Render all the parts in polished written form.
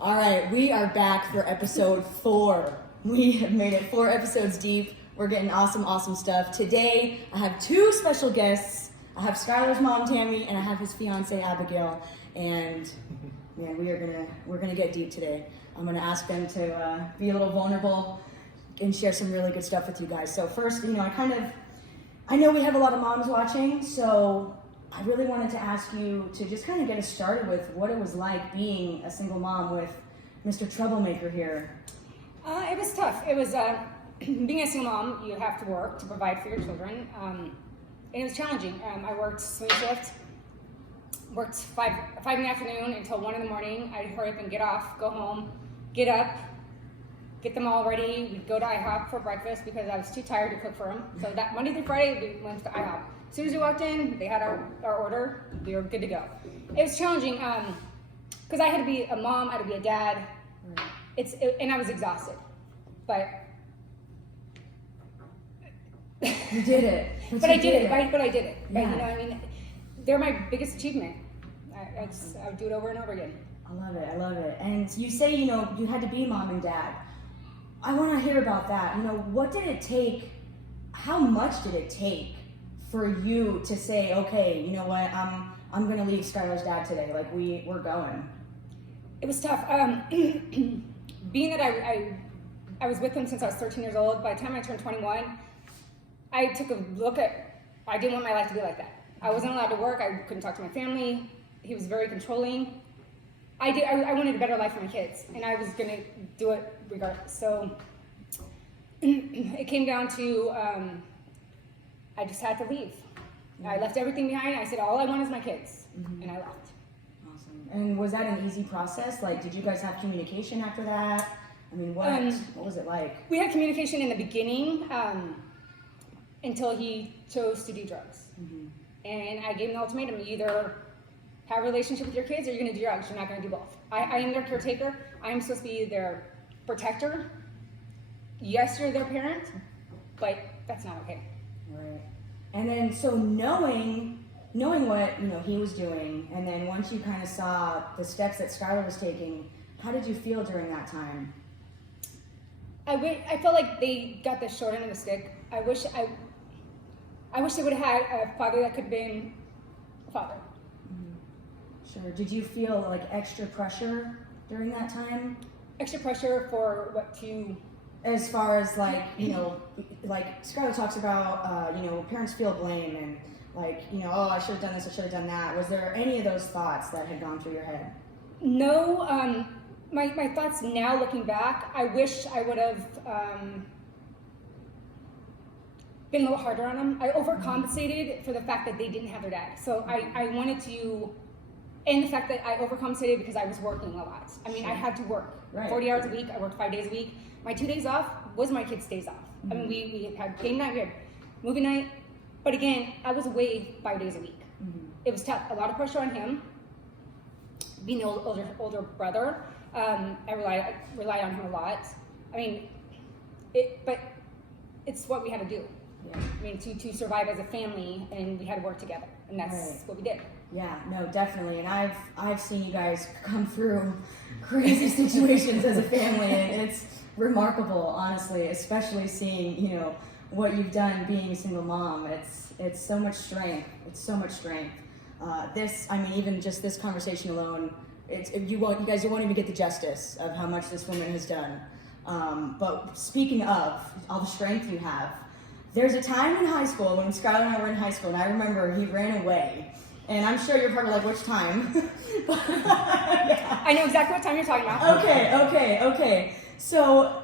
All right, we are back for episode 4. We have made it 4 episodes deep. We're getting awesome stuff. Today, I have 2 special guests. I have Skylar's mom, Tammy, and I have his fiancé, Abigail. And man, we're gonna get deep today. I'm gonna ask them to be a little vulnerable and share some really good stuff with you guys. So first, I know we have a lot of moms watching, so I really wanted to ask you to just kind of get us started with what it was like being a single mom with Mr. Troublemaker here. It was tough. It was being a single mom. You have to work to provide for your children, and it was challenging. I worked swing shift, worked 5 in the afternoon until 1 in the morning. I'd hurry up and get off, go home, get up, get them all ready. We'd go to IHOP for breakfast because I was too tired to cook for them. So that Monday through Friday, we went to IHOP. As soon as we walked in, they had our order. We were good to go. It was challenging because I had to be a mom, I had to be a dad. And I was exhausted. But you did it. But I did it. Yeah. Right? They're my biggest achievement. I would do it over and over again. I love it. And you say, you had to be mom and dad. I want to hear about that. What did it take? How much did it take for you to say, okay, you know what, I'm going to leave Skylar's dad today. Like, we're going. It was tough. Being that I was with him since I was 13 years old, by the time I turned 21, I took a look at, I didn't want my life to be like that. I wasn't allowed to work. I couldn't talk to my family. He was very controlling. I wanted a better life for my kids, and I was going to do it regardless. So it came down to I just had to leave. I left everything behind. I said, all I want is my kids, and I left. Awesome. And was that an easy process? Like, did you guys have communication after that? What was it like? We had communication in the beginning until he chose to do drugs. And I gave him the ultimatum: you either have a relationship with your kids or you're going to do drugs. You're not going to do both. I am their caretaker. I'm supposed to be their protector. Yes, you're their parent, but that's not okay. Right. And then, so knowing what, he was doing, and then once you kind of saw the steps that Skylar was taking, how did you feel during that time? I felt like they got the short end of the stick. I wish they would have had a father that could have been a father. Sure. Did you feel like extra pressure during that time? Extra pressure for what to... As far as like Skylar talks about, parents feel blame and I should have done this, I should have done that. Was there any of those thoughts that had gone through your head? No. My thoughts now, looking back, I wish I would have been a little harder on them. I overcompensated for the fact that they didn't have their dad. So I wanted to, and the fact that I overcompensated because I was working a lot. I had to work 40 hours a week. I worked 5 days a week. My 2 days off was my kids' days off. We had game night, we had movie night. But again, I was away 5 days a week. It was tough. A lot of pressure on him. Being the older brother, I relied on him a lot. But it's what we had to do. Yeah. To survive as a family, and we had to work together, and that's what we did. Yeah, no, definitely. And I've seen you guys come through crazy situations as a family, and it's remarkable, honestly, especially seeing, what you've done being a single mom. It's so much strength. It's so much strength. Even just this conversation alone, you guys won't even get the justice of how much this woman has done. But speaking of all the strength you have, there's a time in high school when Skylar and I were in high school, and I remember he ran away. And I'm sure you're probably like, which time? Yeah. I know exactly what time you're talking about. Okay. So,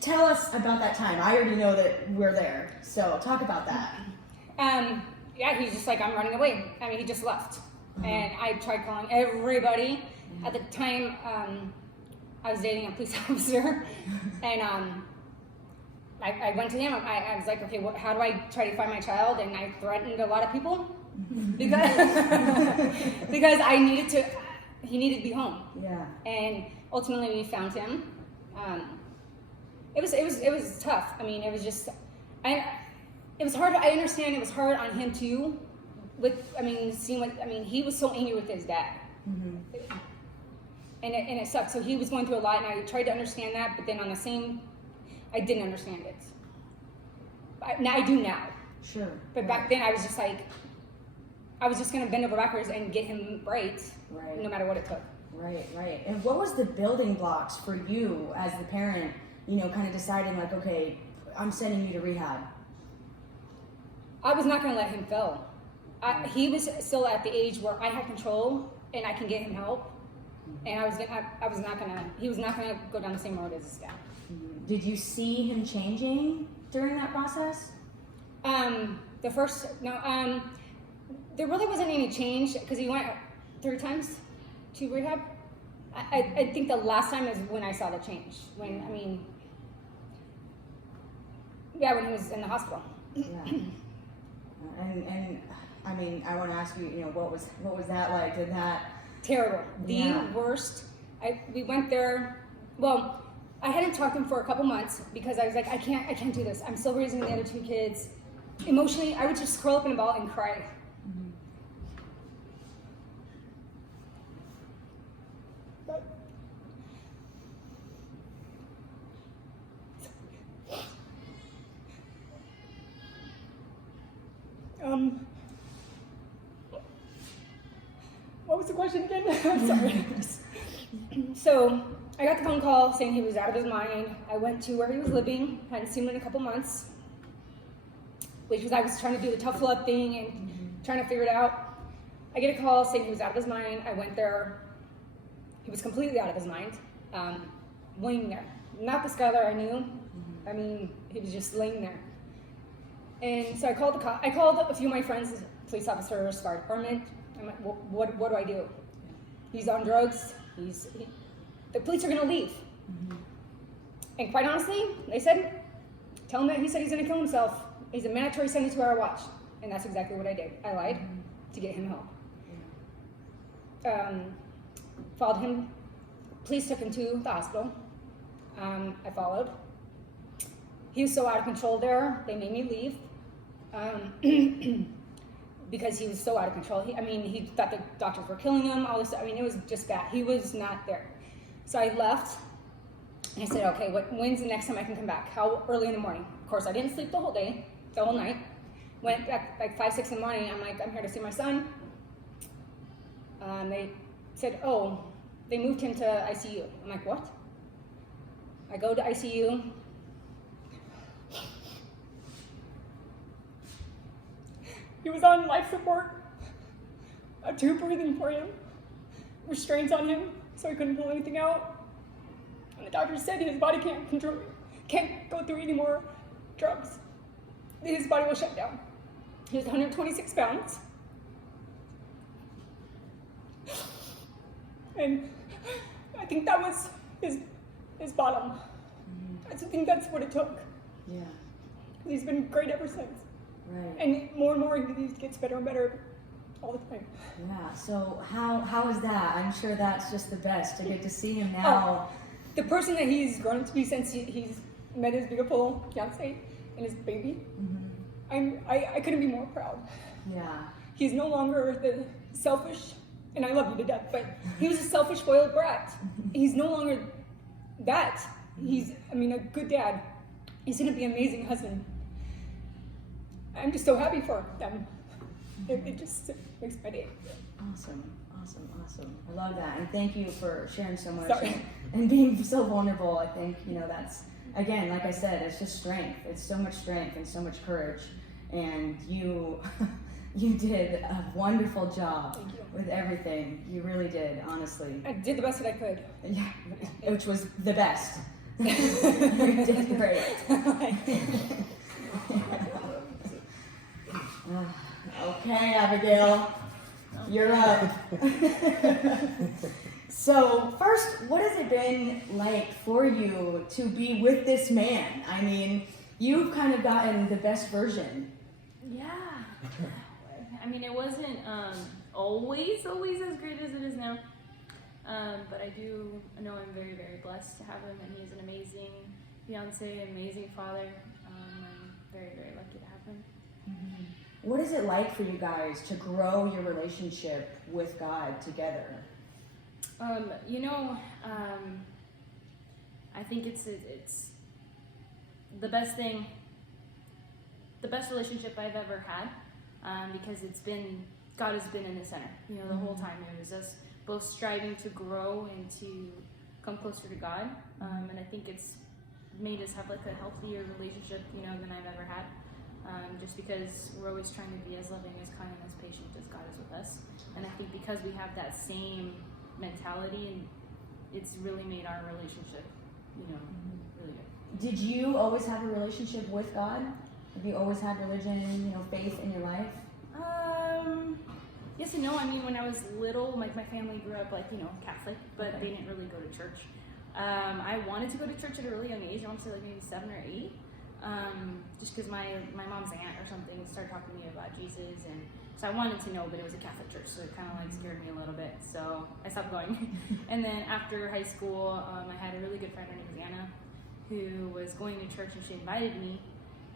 tell us about that time. I already know that we're there. So talk about that. He's just like, I'm running away. He just left. And I tried calling everybody. At the time, I was dating a police officer. And I went to him. I was like, okay, how do I try to find my child? And I threatened a lot of people. Because he needed to be home. Yeah. And ultimately we found him. It was tough. It was just, it was hard. I understand it was hard on him too. Seeing he was so angry with his dad. and it sucked. So he was going through a lot, and I tried to understand that, but then I didn't understand it. Now I do now. Sure. But back then I was just like, I was just gonna bend over backwards and get him right, no matter what it took. Right. And what was the building blocks for you as the parent, kind of deciding like, okay, I'm sending you to rehab? I was not gonna let him fail. He was still at the age where I had control and I can get him help. And he was not gonna go down the same road as his dad. Did you see him changing during that process? There really wasn't any change because he went 3 times to rehab. I think the last time is when I saw the change. When he was in the hospital. Yeah. And I want to ask you, what was that like? Did that terrible? The worst. We went there. Well, I hadn't talked to him for a couple months because I was like, I can't do this. I'm still raising the other 2 kids. Emotionally, I would just curl up in a ball and cry. What was the question again? I'm sorry. So I got the phone call saying he was out of his mind. I went to where he was living. Hadn't seen him in a couple months, which was I was trying to do the tough love thing and trying to figure it out. I get a call saying he was out of his mind. I went there. He was completely out of his mind, laying there. Not the Skylar I knew. He was just laying there. And so I called I called a few of my friends, police officers, fire department. I'm like, what do I do? He's on drugs. The police are gonna leave. And quite honestly, they said, tell him that he said he's gonna kill himself. He's a mandatory 72-hour watch. And that's exactly what I did. I lied to get him help. Followed him. Police took him to the hospital. I followed. He was so out of control there, they made me leave. Because he was so out of control. He thought the doctors were killing him, all this. It was just bad. He was not there. So I left, and I said, okay, when's the next time I can come back? How early in the morning? Of course, I didn't sleep the whole night. Went back like 5, 6 in the morning. I'm like, I'm here to see my son. They said, they moved him to ICU. I'm like, what? I go to ICU. He was on life support, a tube breathing for him, restraints on him, so he couldn't pull anything out. And the doctor said his body can't go through any more drugs. His body will shut down. He was 126 pounds. And I think that was his bottom. I think that's what it took. Yeah. He's been great ever since. Right. And more he gets better and better all the time. Yeah. So how is that? I'm sure that's just the best to get to see him now. The person that he's grown to be since he's met his beautiful fiancé and his baby. I couldn't be more proud. Yeah. He's no longer the selfish, and I love you to death, but he was a selfish, spoiled brat. He's no longer that. He's a good dad. He's gonna be an amazing husband. I'm just so happy for them. It just makes my day. Awesome. I love that. And thank you for sharing so much Sorry. and being so vulnerable. I think, that's, again, like I said, it's just strength. It's so much strength and so much courage. And you did a wonderful job with everything. You really did, honestly. I did the best that I could. Yeah, which was the best. You did great. Okay, Abigail, you're up. So first, what has it been like for you to be with this man? You've kind of gotten the best version. Yeah. It wasn't always as great as it is now. But I know I'm very, very blessed to have him, and he's an amazing fiancé, amazing father. I'm very, very lucky to have him. What is it like for you guys to grow your relationship with God together? You know, I think it's the best thing, the best relationship I've ever had, because God has been in the center, you know, the whole time. It was us both striving to grow and to come closer to God, and I think it's made us have like a healthier relationship, you know, than I've ever had, just because we're always trying to be as loving, as kind, and as patient as God is with us. And I think because we have that same mentality, and it's really made our relationship, you know, really good. Did you always have a relationship with God? Have you always had religion, you know, faith in your life? Yes and no. I mean, when I was little, my family grew up like, you know, Catholic, but they didn't really go to church. I wanted to go to church at a really young age. I want to say like maybe 7 or 8. Just because my mom's aunt or something started talking to me about Jesus, and so I wanted to know, but it was a Catholic church, so it kind of like scared me a little bit. So I stopped going. And then after high school, I had a really good friend, her name was Anna, who was going to church, and she invited me.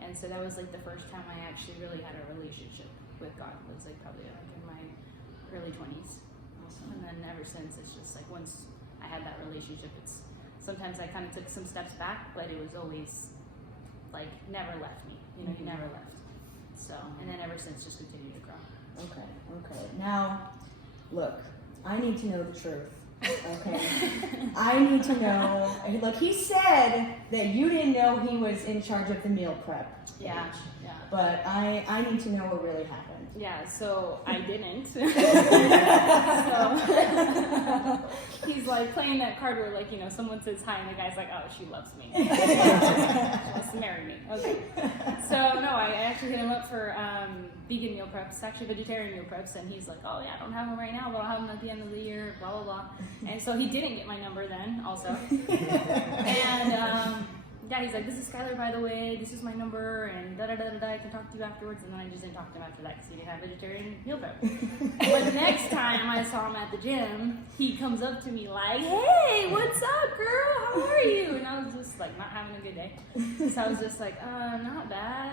And so that was like the first time I actually really had a relationship with God. It was like probably like in my early 20s. Awesome. And then ever since, it's just like once I had that relationship, it's sometimes I kind of took some steps back, but it was always like never left me. You know, you never left. So, and then ever since, just continued to grow. Okay. Now, look, I need to know the truth. Okay. I need to know. Look, he said that you didn't know he was in charge of the meal prep. Yeah. But I need to know what really happened. Yeah, so I didn't. So he's like playing that card where, like, you know, someone says hi and the guy's like, oh, she loves me. She wants to marry me. Okay. So no, I actually hit him up for vegan meal preps, actually vegetarian meal preps, and he's like, oh yeah, I don't have them right now, but I'll have them at the end of the year, blah, blah, blah. And so he didn't get my number then also. And yeah, he's like, this is Skylar, by the way, this is my number, and da-da-da-da-da, I can talk to you afterwards. And then I just didn't talk to him after that because he didn't have vegetarian meal prep. But the next time I saw him at the gym, he comes up to me like, hey, what's up, girl? How are you? And I was just like, not having a good day. So I was just like, not bad.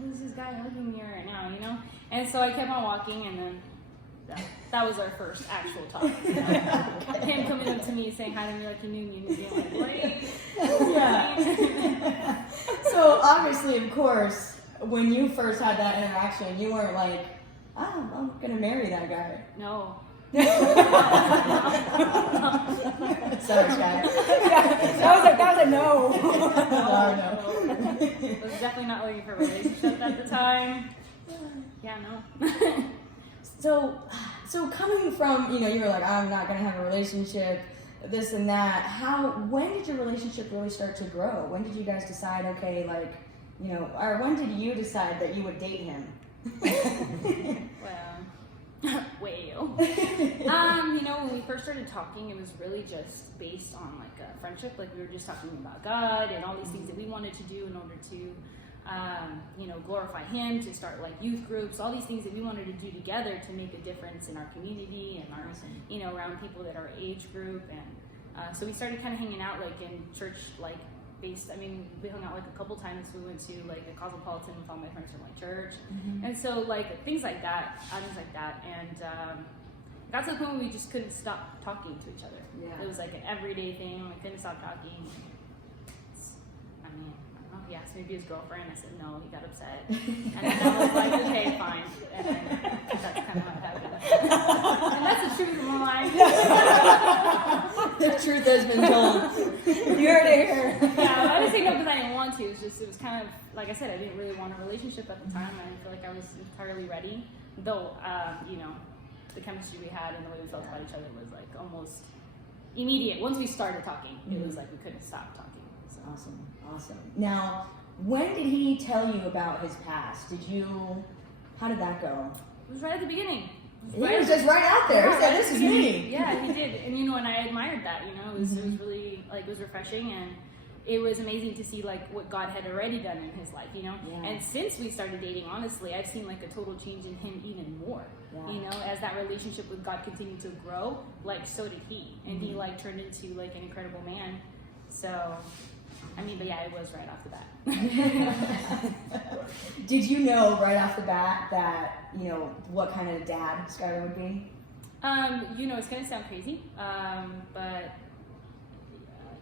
Who's this guy hugging me right now, you know? And so I kept on walking, and then that was our first actual talk. Him coming up to me saying hi to me like he knew me, and being like, wait. Yeah. So obviously, of course, when you first had that interaction, you weren't like, oh, I'm gonna marry that guy. No. Sorry, Sky. That was a no. No. I was definitely not looking for a relationship at the time. Yeah, no. So coming from, you know, you were like, I'm not gonna have a relationship, this and that. When did your relationship really start to grow? When did you guys decide, okay, like, you know, or when did you decide that you would date him? You know, when we first started talking, it was really just based on like a friendship. Like we were just talking about God and all these things that we wanted to do in order to you know, glorify him, to start like youth groups, all these things that we wanted to do together to make a difference in our community and our, you know, around people that are age group. And so we started kind of hanging out like in church, like based, I mean, we hung out like a couple times. We went to like a Cosmopolitan with all my friends from like church. And so like things like that, outings like that. And got to the point where we just couldn't stop talking to each other. It was like an everyday thing. We couldn't stop talking. I mean, he asked me to be his girlfriend. I said no. He got upset, and then I was like, okay, fine. And then that's kind of how it happened. And that's the truth of my life. The truth has been told. You heard it here. Yeah, I didn't say no because I didn't want to. It was kind of like I said. I didn't really want a relationship at the time. I didn't feel like I was entirely ready. Though, you know, the chemistry we had and the way we felt about each other was like almost immediate. Once we started talking, it was like we couldn't stop talking. So. Awesome. Now, when did he tell you about his past? How did that go? It was right at the beginning. He was just right out there. He said, this is me. Yeah, he did. And you know, and I admired that, you know, it was really, like, it was refreshing, and it was amazing to see, like, what God had already done in his life, you know? Yeah. And since we started dating, honestly, I've seen, like, a total change in him even more, you know? As that relationship with God continued to grow, like, so did he. And he, like, turned into, like, an incredible man. So, I mean, but yeah, it was right off the bat. Did you know right off the bat that, you know, what kind of dad Skylar would be? It's gonna sound crazy, but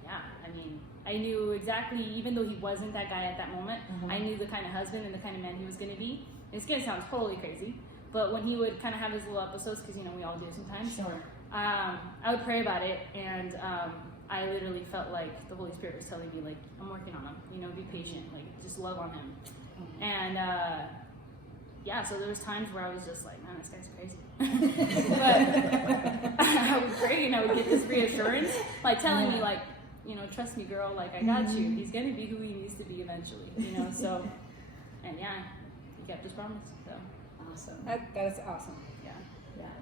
yeah, I mean, I knew exactly, even though he wasn't that guy at that moment, I knew the kind of husband and the kind of man he was gonna be. It's gonna sound totally crazy, but when he would kind of have his little episodes, because we all do sometimes. Sure. I would pray about it, and I literally felt like the Holy Spirit was telling me, like, I'm working on him. Be patient, like, just love on him. And so there was times where I was just like, man, this guy's crazy. But I would pray and I would get this reassurance, like telling me, like, trust me, girl, like, I got you. He's gonna be who he needs to be eventually. So, and yeah, he kept his promise. So Awesome. That is awesome. Yeah,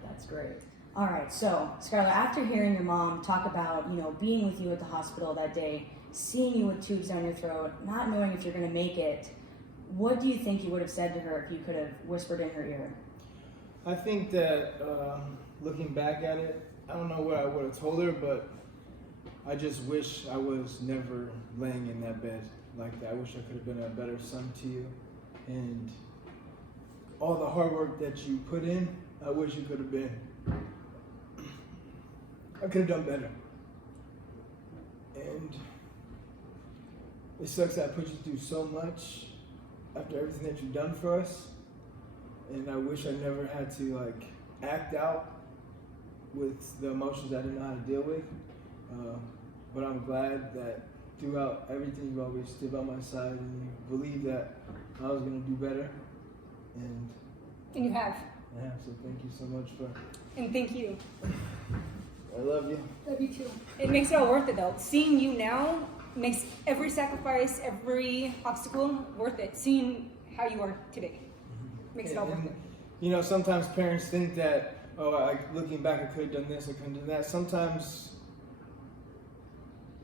that's great. All right, so Skylar, after hearing your mom talk about, being with you at the hospital that day, seeing you with tubes down your throat, not knowing if you're going to make it, what do you think you would have said to her if you could have whispered in her ear? I think that looking back at it, I don't know what I would have told her, but I just wish I was never laying in that bed like that. I wish I could have been a better son to you. And all the hard work that you put in, I wish you could have been. I could have done better. And it sucks that I put you through so much after everything that you've done for us. And I wish I never had to act out with the emotions I didn't know how to deal with. But I'm glad that throughout everything you always stood by my side and you believed that I was gonna do better. And you have. Yeah, so thank you so much for. And thank you. I love you. Love you too. It makes it all worth it though. Seeing you now makes every sacrifice, every obstacle worth it. Seeing how you are today makes it all worth it. Sometimes parents think that, looking back, I could have done this, I could have done that. Sometimes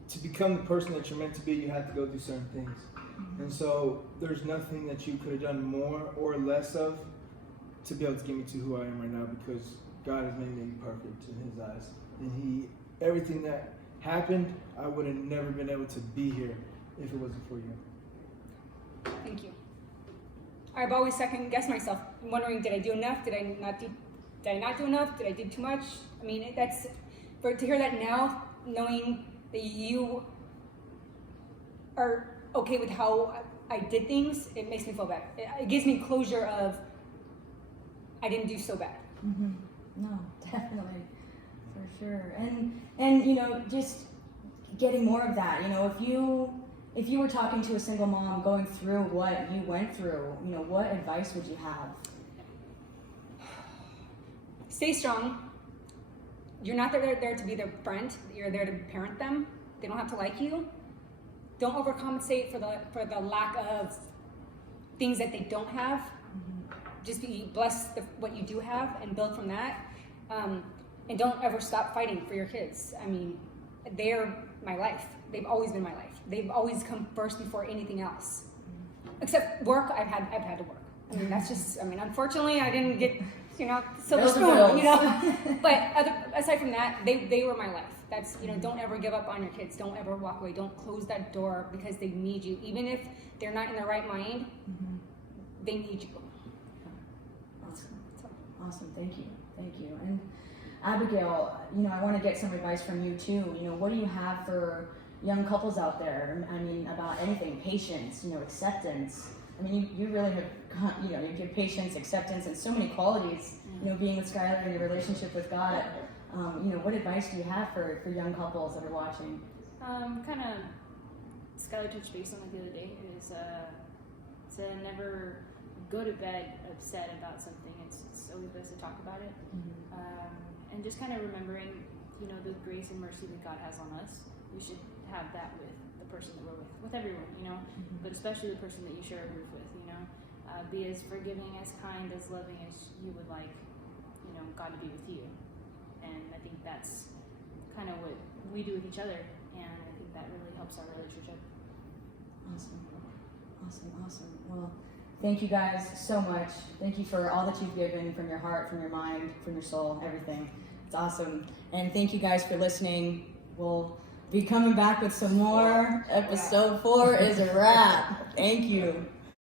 to become the person that you're meant to be, you have to go through certain things. And so there's nothing that you could have done more or less of to be able to get me to who I am right now, because God has made me perfect in His eyes. And everything that happened, I would have never been able to be here if it wasn't for you. Thank you. I've always second guessed myself, wondering, did I do enough? Did I not do enough? Did I do too much? I mean, to hear that now, knowing that you are okay with how I did things, it makes me feel better. It gives me closure of, I didn't do so bad. Mm-hmm. No, definitely, for sure. And just getting more of that. If you were talking to a single mom going through what you went through, what advice would you have? Stay strong. You're not there to be their friend. You're there to parent them. They don't have to like you. Don't overcompensate for the lack of things that they don't have. Just be blessed what you do have and build from that. And don't ever stop fighting for your kids. I mean, they're my life. They've always been my life. They've always come first before anything else. Except work, I've had to work. I mean, that's just, unfortunately, I didn't get, silver spoon, But aside from that, they were my life. That's, don't ever give up on your kids. Don't ever walk away. Don't close that door because they need you. Even if they're not in their right mind, they need you. Awesome. Thank you. And Abigail, I want to get some advice from you too. What do you have for young couples out there? About anything, patience, acceptance. You really have, you give patience, acceptance, and so many qualities, being with Skylar and your relationship with God. What advice do you have for young couples that are watching? Skylar touched base on the other day, is to never go to bed upset about something. It's always best to talk about it. And just kind of remembering, the grace and mercy that God has on us. We should have that with the person that we're with everyone, but especially the person that you share a roof with, be as forgiving, as kind, as loving as you would like, God to be with you. And I think that's kind of what we do with each other, and I think that really helps our relationship. Awesome. Well, thank you guys so much. Thank you for all that you've given from your heart, from your mind, from your soul, everything. It's awesome. And thank you guys for listening. We'll be coming back with some more. Episode 4 is a wrap. Thank you.